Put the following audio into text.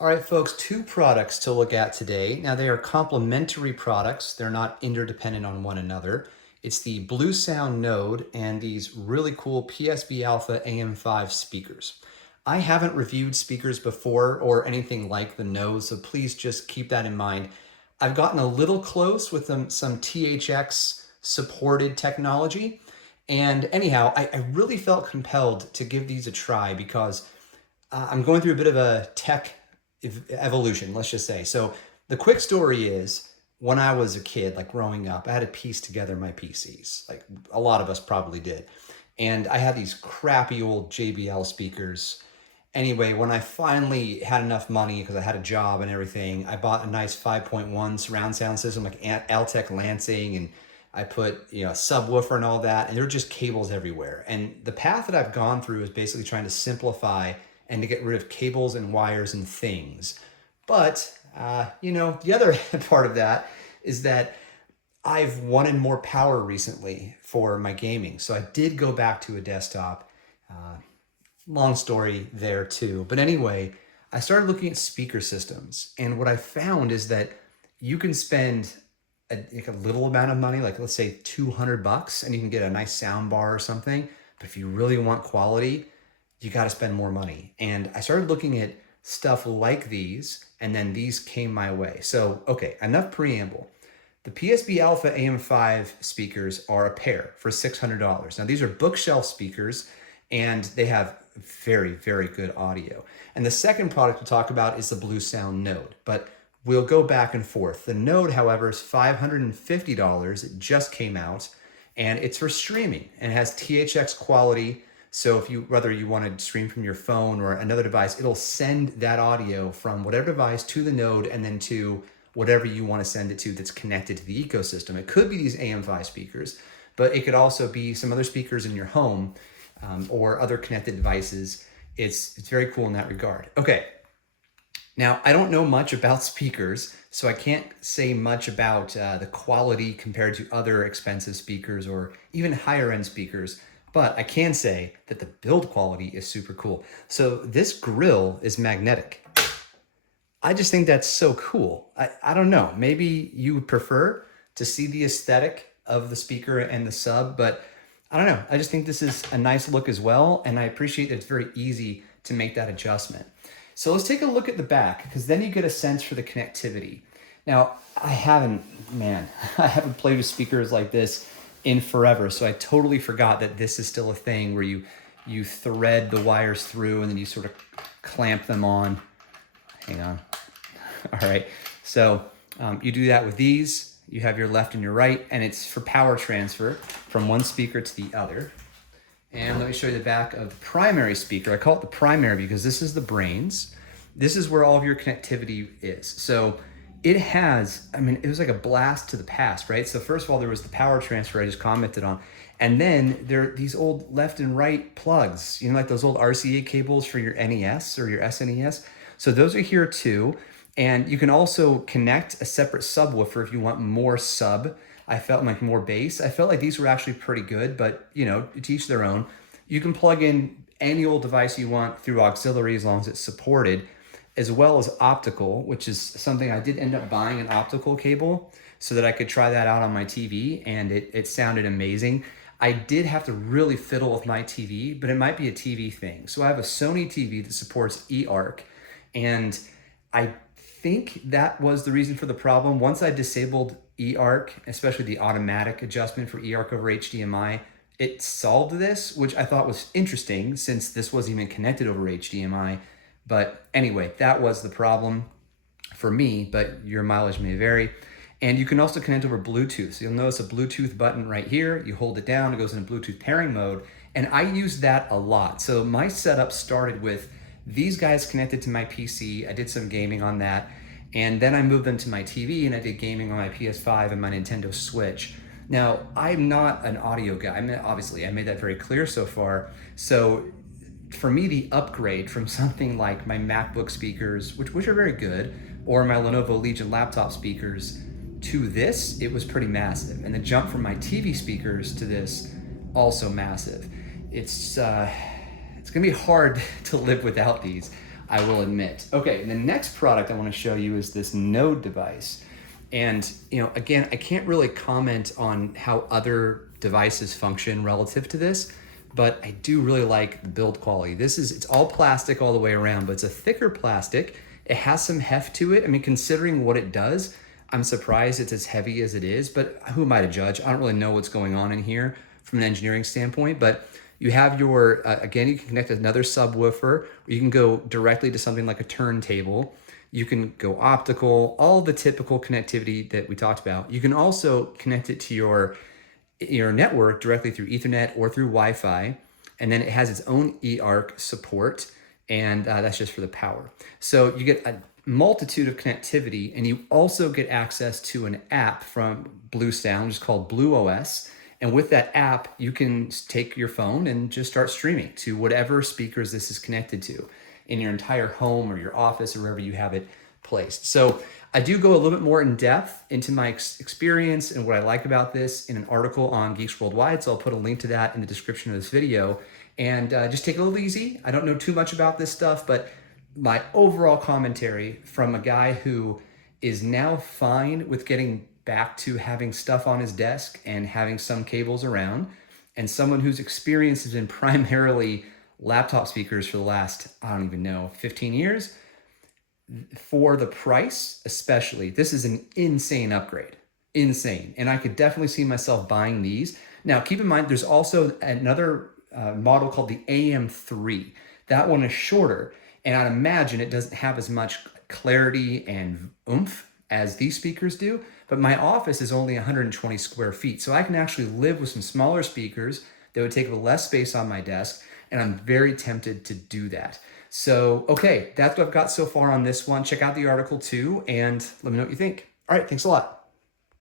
All right, folks, two products to look at today. Now, they are complementary products. They're not interdependent on one another. It's the Bluesound Node and these really cool PSB Alpha AM5 speakers. I haven't reviewed speakers before or anything like the Node, so please just keep that in mind. I've gotten a little close with some THX supported technology. And anyhow, I really felt compelled to give these a try because I'm going through a bit of a tech evolution, let's just say. So the quick story is when I was a kid, like growing up, I had to piece together my PCs. Like a lot of us probably did. And I had these crappy old JBL speakers. Anyway, when I finally had enough money because I had a job and everything, I bought a nice 5.1 surround sound system like Altec Lansing, and I put, a subwoofer and all that, and there were just cables everywhere. And the path that I've gone through is basically trying to simplify and to get rid of cables and wires and things. But, the other part of that is that I've wanted more power recently for my gaming. So I did go back to a desktop. Long story there too. But anyway, I started looking at speaker systems. And what I found is that you can spend a little amount of money, like let's say $200, and you can get a nice sound bar or something. But if you really want quality, you got to spend more money. And I started looking at stuff like these, and then these came my way. So, okay, enough preamble. The PSB Alpha AM5 speakers are a pair for $600. Now, these are bookshelf speakers, and they have very, very good audio. And the second product to talk about is the Bluesound Node, but we'll go back and forth. The Node, however, is $550. It just came out, and it's for streaming, and it has THX quality. So whether you want to stream from your phone or another device, it'll send that audio from whatever device to the Node and then to whatever you want to send it to that's connected to the ecosystem. It could be these AM5 speakers, but it could also be some other speakers in your home or other connected devices. It's very cool in that regard. Okay, now I don't know much about speakers, so I can't say much about the quality compared to other expensive speakers or even higher end speakers. But I can say that the build quality is super cool. So this grill is magnetic. I just think that's so cool. I don't know, maybe you would prefer to see the aesthetic of the speaker and the sub, but I don't know. I just think this is a nice look as well. And I appreciate that it's very easy to make that adjustment. So let's take a look at the back, because then you get a sense for the connectivity. Now, I haven't played with speakers like this in forever, so I totally forgot that this is still a thing where you thread the wires through and then you sort of clamp them on. Hang on. All right, so you do that with these. You have your left and your right, and it's for power transfer from one speaker to the other. And let me show you the back of the primary speaker. I call it the primary because this is the brains. This is where all of your connectivity is. So it has, it was like a blast to the past, right? So first of all, there was the power transfer I just commented on. And then there are these old left and right plugs, like those old RCA cables for your NES or your SNES. So those are here too. And you can also connect a separate subwoofer if you want more sub. I felt like more bass. I felt like these were actually pretty good, but to each their own. You can plug in any old device you want through auxiliary as long as it's supported, as well as optical, which is something I did end up buying, an optical cable so that I could try that out on my TV, and it sounded amazing. I did have to really fiddle with my TV, but it might be a TV thing. So I have a Sony TV that supports eARC, and I think that was the reason for the problem. Once I disabled eARC, especially the automatic adjustment for eARC over HDMI, it solved this, which I thought was interesting since this wasn't even connected over HDMI. But anyway, that was the problem for me, but your mileage may vary. And you can also connect over Bluetooth. So you'll notice a Bluetooth button right here. You hold it down, it goes into Bluetooth pairing mode. And I use that a lot. So my setup started with these guys connected to my PC. I did some gaming on that. And then I moved them to my TV and I did gaming on my PS5 and my Nintendo Switch. Now, I'm not an audio guy. Obviously, I made that very clear so far. So for me, the upgrade from something like my MacBook speakers, which are very good, or my Lenovo Legion laptop speakers to this, it was pretty massive. And the jump from my TV speakers to this, also massive. It's gonna be hard to live without these. I will admit. Okay, the next product I want to show you is this Node device. And, again, I can't really comment on how other devices function relative to this, but I do really like the build quality. It's all plastic all the way around, but it's a thicker plastic. It has some heft to it. I mean, considering what it does, I'm surprised it's as heavy as it is, but who am I to judge? I don't really know what's going on in here from an engineering standpoint, but you have your, again, you can connect another subwoofer, or you can go directly to something like a turntable. You can go optical, all the typical connectivity that we talked about. You can also connect it to your network directly through Ethernet or through Wi-Fi. And then it has its own eARC support, and that's just for the power. So you get a multitude of connectivity, and you also get access to an app from Bluesound, which is called BlueOS. And with that app, you can take your phone and just start streaming to whatever speakers this is connected to in your entire home or your office or wherever you have it placed. So I do go a little bit more in depth into my experience and what I like about this in an article on Geeks Worldwide. So I'll put a link to that in the description of this video. And just take it a little easy. I don't know too much about this stuff, but my overall commentary from a guy who is now fine with getting back to having stuff on his desk and having some cables around, and someone whose experience has been primarily laptop speakers for the last, I don't even know, 15 years. For the price, especially, this is an insane upgrade. Insane. And I could definitely see myself buying these. Now, keep in mind, there's also another model called the AM3. That one is shorter, and I'd imagine it doesn't have as much clarity and oomph as these speakers do, but my office is only 120 square feet, so I can actually live with some smaller speakers that would take up less space on my desk, and I'm very tempted to do that. So, okay, that's what I've got so far on this one. Check out the article too, and let me know what you think. All right, thanks a lot.